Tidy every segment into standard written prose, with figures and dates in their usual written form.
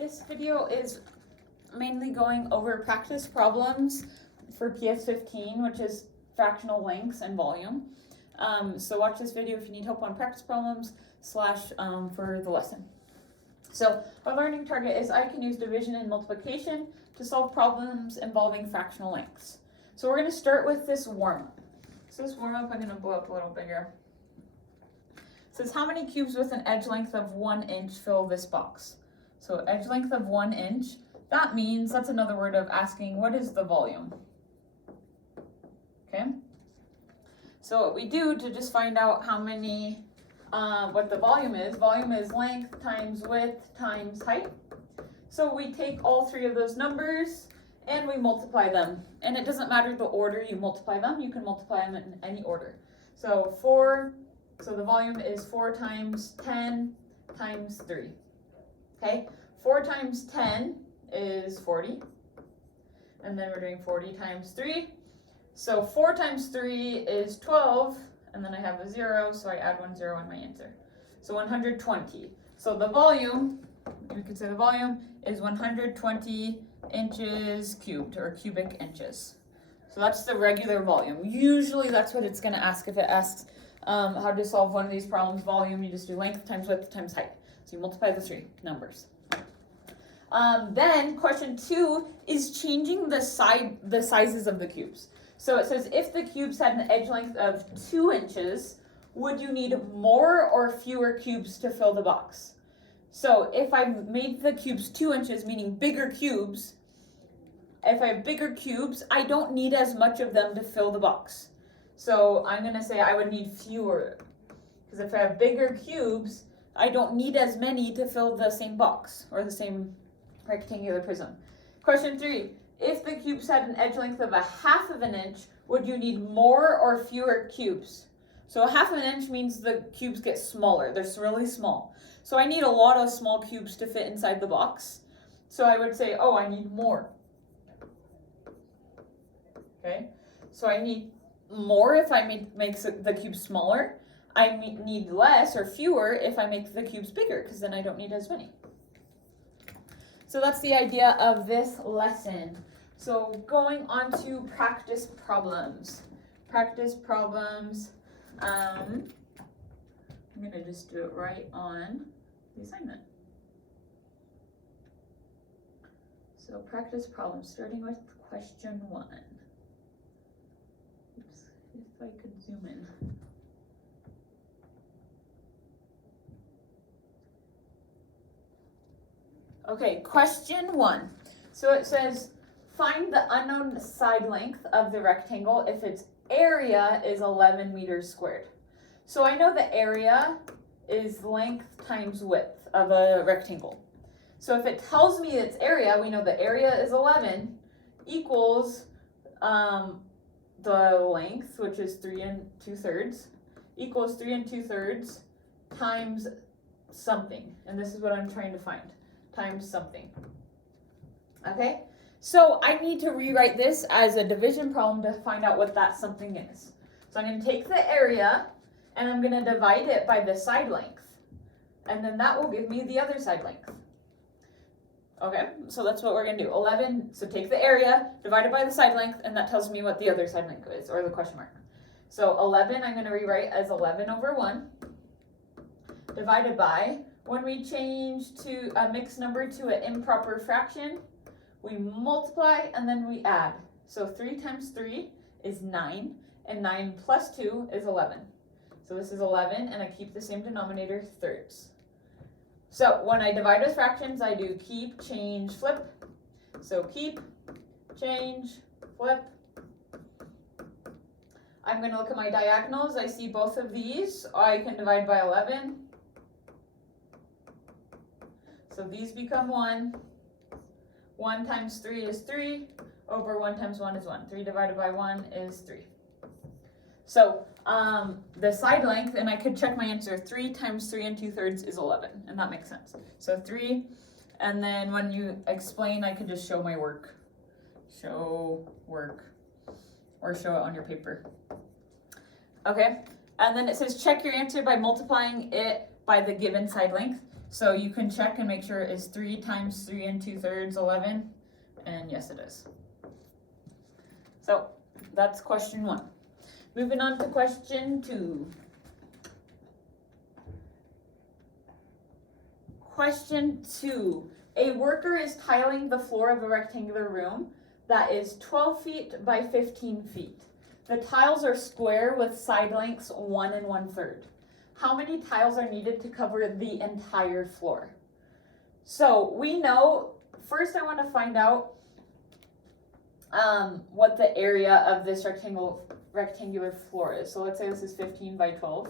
This video is mainly going over practice problems for PS15, which is fractional lengths and volume. So watch this video if you need help on practice problems / for the lesson. So our learning target is I can use division and multiplication to solve problems involving fractional lengths. So we're going to start with this warm-up. So this warm-up I'm going to blow up a little bigger. It says how many cubes with an edge length of 1 inch fill this box? So edge length of 1 inch, that means that's another word of asking what is the volume? Okay. So what we do to just find out how many, what the volume is length times width times height. So we take all three of those numbers and we multiply them. And it doesn't matter the order you multiply them, you can multiply them in any order. So so the volume is 4 times 10 times 3. Okay, 4 times 10 is 40. And then we're doing 40 times 3. So 4 times 3 is 12, and then I have a 0, so I add 1 0 in my answer. So 120. So the volume, we could say the volume is 120 inches cubed, or cubic inches. So that's the regular volume. Usually that's what it's going to ask if it asks how to solve one of these problems. Volume, you just do length times width times height. So you multiply the three numbers. Then question 2 is changing the sizes of the cubes. So it says if the cubes had an edge length of 2 inches, would you need more or fewer cubes to fill the box? So if I made the cubes 2 inches, meaning bigger cubes, if I have bigger cubes, I don't need as much of them to fill the box. So I'm going to say I would need fewer. Because if I have bigger cubes, I don't need as many to fill the same box or the same rectangular prism. Question 3. If the cubes had an edge length of 1/2 inch, would you need more or fewer cubes? So 1/2 inch means the cubes get smaller. They're really small. So I need a lot of small cubes to fit inside the box. So I would say, oh, I need more. Okay, so I need more if I make the cubes smaller. I need less or fewer if I make the cubes bigger, because then I don't need as many. So that's the idea of this lesson. So going on to practice problems. Practice problems. I'm going to just do it right on the assignment. So practice problems, starting with question 1. Oops, if I could zoom in. Okay, question 1. So it says, find the unknown side length of the rectangle if its area is 11 meters squared. So I know the area is length times width of a rectangle. So if it tells me its area, we know the area is 11 equals the length, which is 3 2/3, equals 3 2/3 times something. And this is what I'm trying to find. Times something. Okay, so I need to rewrite this as a division problem to find out what that something is. So I'm going to take the area and I'm going to divide it by the side length, and then that will give me the other side length. Okay, so that's what we're going to do. 11, so take the area, divide it by the side length, and that tells me what the other side length is, or the question mark. So 11 I'm going to rewrite as 11 over 1 divided by, when we change to a mixed number to an improper fraction, we multiply and then we add. So 3 times 3 is 9, and 9 plus 2 is 11. So this is 11, and I keep the same denominator, thirds. So when I divide with fractions, I do keep, change, flip. So keep, change, flip. I'm going to look at my diagonals. I see both of these. I can divide by 11. So these become 1. 1 times 3 is 3. Over 1 times 1 is 1. 3 divided by 1 is 3. So the side length, and I could check my answer, 3 times 3 2/3 is 11. And that makes sense. So 3. And then when you explain, I could just show my work. Show work. Or show it on your paper. Okay. And then it says check your answer by multiplying it by the given side length. So you can check and make sure it's 3 times 3 2/3, 11, and yes it is. So that's question 1. Moving on to question 2. Question 2. A worker is tiling the floor of a rectangular room that is 12 feet by 15 feet. The tiles are square with side lengths 1 1/3. How many tiles are needed to cover the entire floor? So we know, first I want to find out what the area of this rectangular floor is. So let's say this is 15 by 12.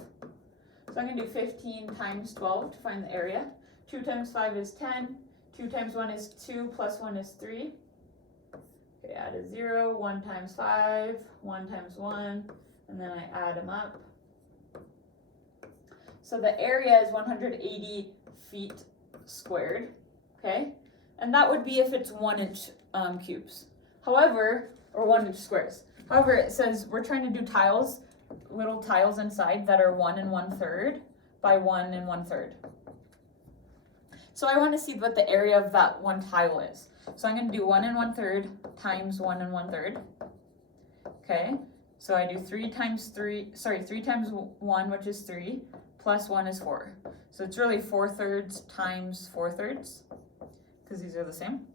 So I'm going to do 15 times 12 to find the area. 2 times 5 is 10. 2 times 1 is 2, plus 1 is 3. Okay, add a 0. 1 times 5, 1 times 1, and then I add them up. So the area is 180 feet squared, okay? And that would be if it's 1 inch cubes. However, or 1 inch squares. However, it says we're trying to do tiles, little tiles inside that are 1 1/3 by 1 1/3. So I want to see what the area of that one tile is. So I'm going to do 1 1/3 times 1 1/3. Okay, so I do 3 times 1, which is 3, plus 1 is 4. So it's really 4/3 times 4/3, because these are the same.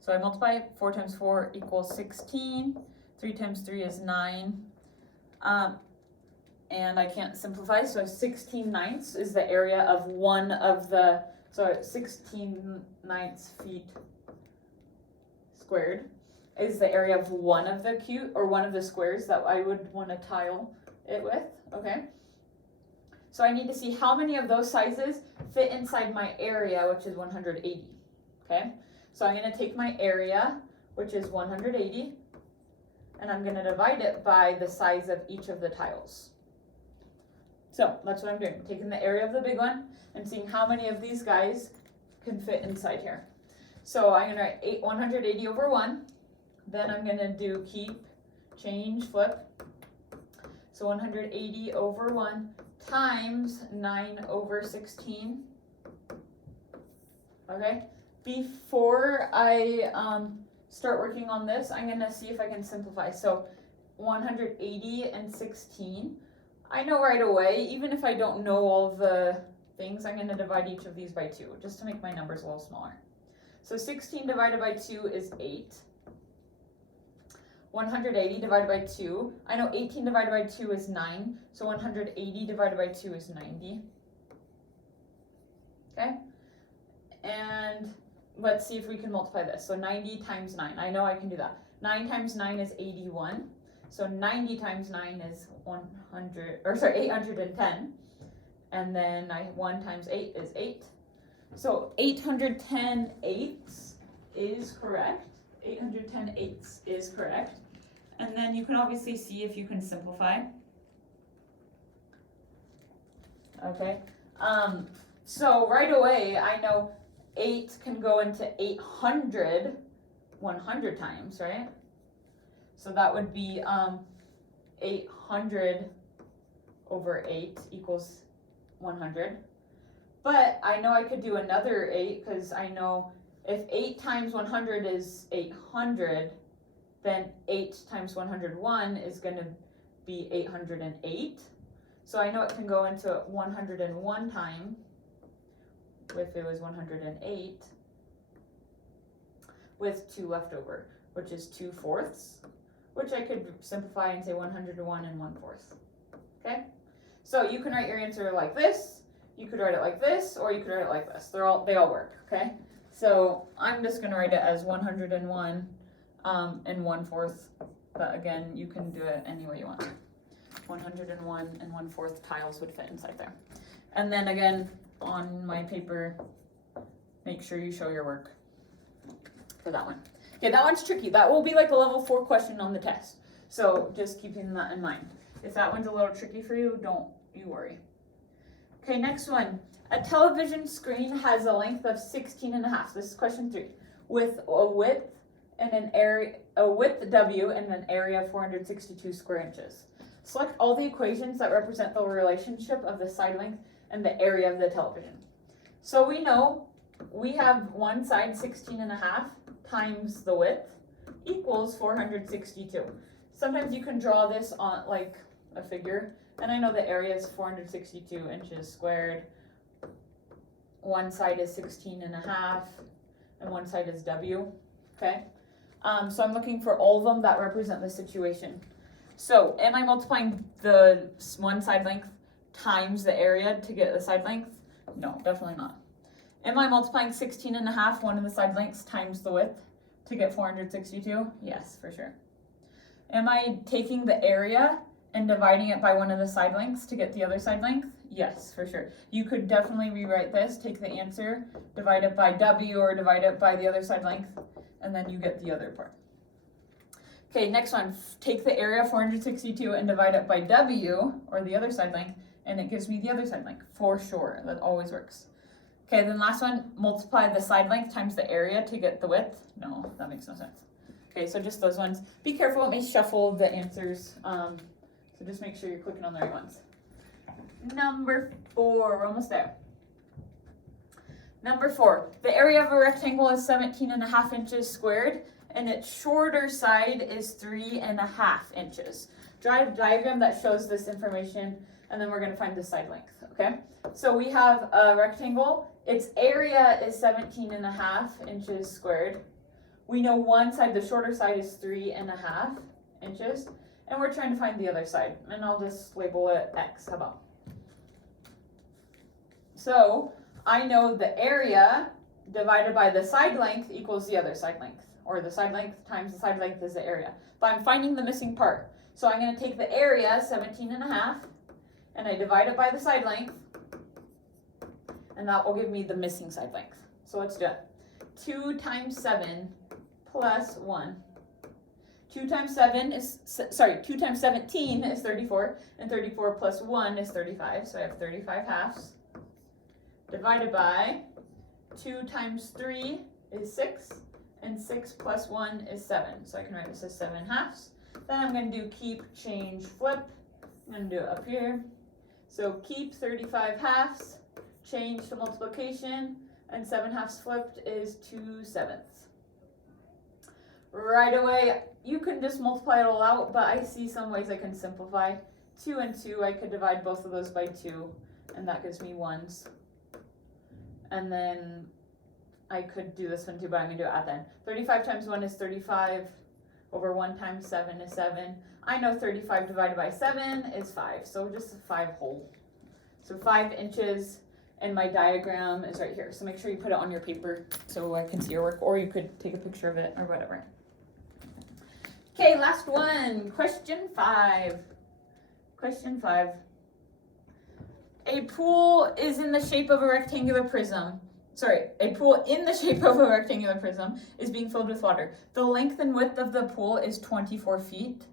So I multiply 4 times 4 equals 16. 3 times 3 is 9. And I can't simplify, so 16/9 is the area of one of the, so 16/9 feet squared is the area of one of the one of the squares that I would want to tile it with, okay? So I need to see how many of those sizes fit inside my area, which is 180, okay? So I'm going to take my area, which is 180, and I'm going to divide it by the size of each of the tiles. So that's what I'm doing, taking the area of the big one and seeing how many of these guys can fit inside here. So I'm going to write 180 over 1, then I'm going to do keep, change, flip. So 180 over 1 times 9 over 16. Okay, before I start working on this, I'm going to see if I can simplify. So 180 and 16. I know right away, even if I don't know all the things, I'm going to divide each of these by 2, just to make my numbers a little smaller. So 16 divided by 2 is 8. 180 divided by 2. I know 18 divided by 2 is 9, so 180 divided by 2 is 90. Okay? And let's see if we can multiply this. So 90 times 9. I know I can do that. 9 times 9 is 81. So 90 times 9 is 810. And then 1 times 8 is 8. So 810 eighths is correct. 810 eighths is correct. And then you can obviously see if you can simplify. Okay. So right away, I know 8 can go into 800 100 times, right? So that would be 800 over 8 equals 100. But I know I could do another 8 because I know if 8 times 100 is 800, then 8 times 101 is going to be 808. So I know it can go into 101 time if it was 108 with 2 left over, which is 2/4, which I could simplify and say 101 and 1/4. Okay? So you can write your answer like this, you could write it like this, or you could write it like this. They all work, okay? So I'm just going to write it as 101 and 1/4, but again, you can do it any way you want. 101 and 1/4 tiles would fit inside there. And then again, on my paper, make sure you show your work for that one. Okay, that one's tricky. That will be like a level 4 question on the test. So just keeping that in mind. If that one's a little tricky for you, don't you worry. Okay, next one. A television screen has a length of 16.5. This is question 3. With a width W and an area of 462 square inches. Select all the equations that represent the relationship of the side length and the area of the television. So we know we have one side 16.5 times the width equals 462. Sometimes you can draw this on like a figure, and I know the area is 462 inches squared. One side is 16.5 and one side is W, okay? So I'm looking for all of them that represent the situation. So am I multiplying the one side length times the area to get the side length? No, definitely not. Am I multiplying 16.5, one of the side lengths, times the width to get 462? Yes, for sure. Am I taking the area and dividing it by one of the side lengths to get the other side length? Yes, for sure. You could definitely rewrite this, take the answer, divide it by W or divide it by the other side length, and then you get the other part. Okay, next one, take the area 462 and divide it by W or the other side length, and it gives me the other side length, for sure. That always works. Okay, then last one, multiply the side length times the area to get the width. No, that makes no sense. Okay, so just those ones. Be careful, it may shuffle the answers. So just make sure you're clicking on the right ones. Number 4, we're almost there. Number 4, the area of a rectangle is 17.5 inches squared, and its shorter side is 3.5 inches. Draw a diagram that shows this information, and then we're going to find the side length, okay? So we have a rectangle. Its area is 17.5 inches squared. We know one side, the shorter side, is 3.5 inches, and we're trying to find the other side, and I'll just label it X. How about? So I know the area divided by the side length equals the other side length, or the side length times the side length is the area. But I'm finding the missing part. So I'm going to take the area, 17.5, and I divide it by the side length, and that will give me the missing side length. So let's do it. 2 times 7 plus 1. 2 times 17 is 34, and 34 plus 1 is 35, so I have 35 halves. Divided by 2 times 3 is 6, and 6 plus 1 is 7. So I can write this as 7 halves. Then I'm going to do keep, change, flip. I'm going to do it up here. So keep 35 halves, change to multiplication, and 7 halves flipped is 2/7. Right away, you can just multiply it all out, but I see some ways I can simplify. 2 and 2, I could divide both of those by 2, and that gives me 1s. And then I could do this one too, but I'm going to do it at the end. 35 times 1 is 35, over 1 times 7 is 7. I know 35 divided by 7 is 5, so just 5 whole. So 5 inches, and my diagram is right here. So make sure you put it on your paper so I can see your work, or you could take a picture of it or whatever. Okay, last one, question 5. Question 5. A pool is in the shape of a rectangular prism. A pool in the shape of a rectangular prism is being filled with water. The length and width of the pool is 24 feet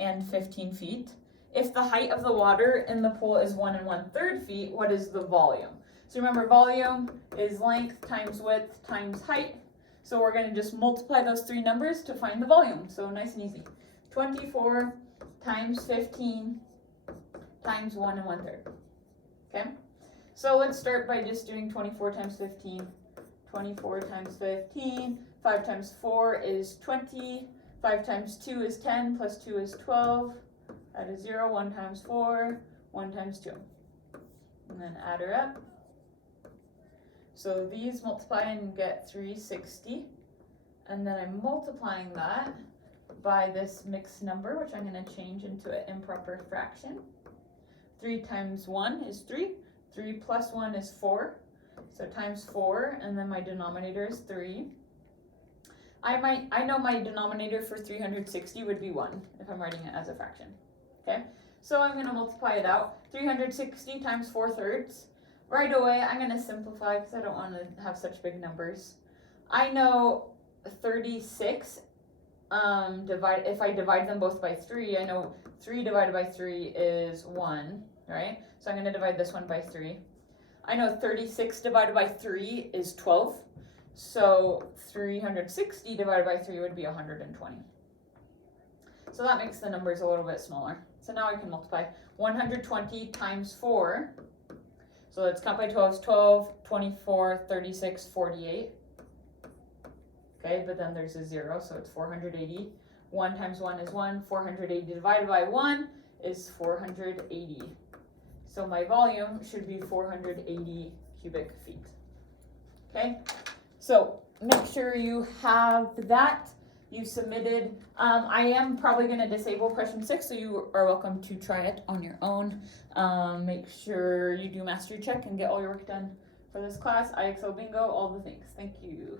and 15 feet. If the height of the water in the pool is 1 1/3 feet, what is the volume? So remember, volume is length times width times height. So we're going to just multiply those 3 numbers to find the volume. So nice and easy. 24 times 15 times 1 1/3. Okay? So let's start by just doing 24 times 15. 24 times 15. 5 times 4 is 20. 5 times 2 is 10. Plus 2 is 12. That is 0. 1 times 4. 1 times 2. And then add her up. So these multiply and get 360. And then I'm multiplying that by this mixed number, which I'm going to change into an improper fraction. 3 times 1 is 3. 3 plus 1 is 4. So times 4, and then my denominator is 3. I know my denominator for 360 would be 1 if I'm writing it as a fraction. Okay? So I'm going to multiply it out. 360 times 4/3. Right away, I'm going to simplify because I don't want to have such big numbers. I know 36, if I divide them both by 3, I know 3 divided by 3 is 1, right? So I'm going to divide this one by 3. I know 36 divided by 3 is 12. So 360 divided by 3 would be 120. So that makes the numbers a little bit smaller. So now I can multiply 120 times 4. So let's count by 12, 12, 24, 36, 48. Okay, but then there's a 0, so it's 480. 1 times 1 is 1. 480 divided by 1 is 480. So my volume should be 480 cubic feet. Okay, so make sure you have that. You submitted. I am probably going to disable question 6, so you are welcome to try it on your own. Make sure you do mastery check and get all your work done for this class. IXO bingo, all the things. Thank you.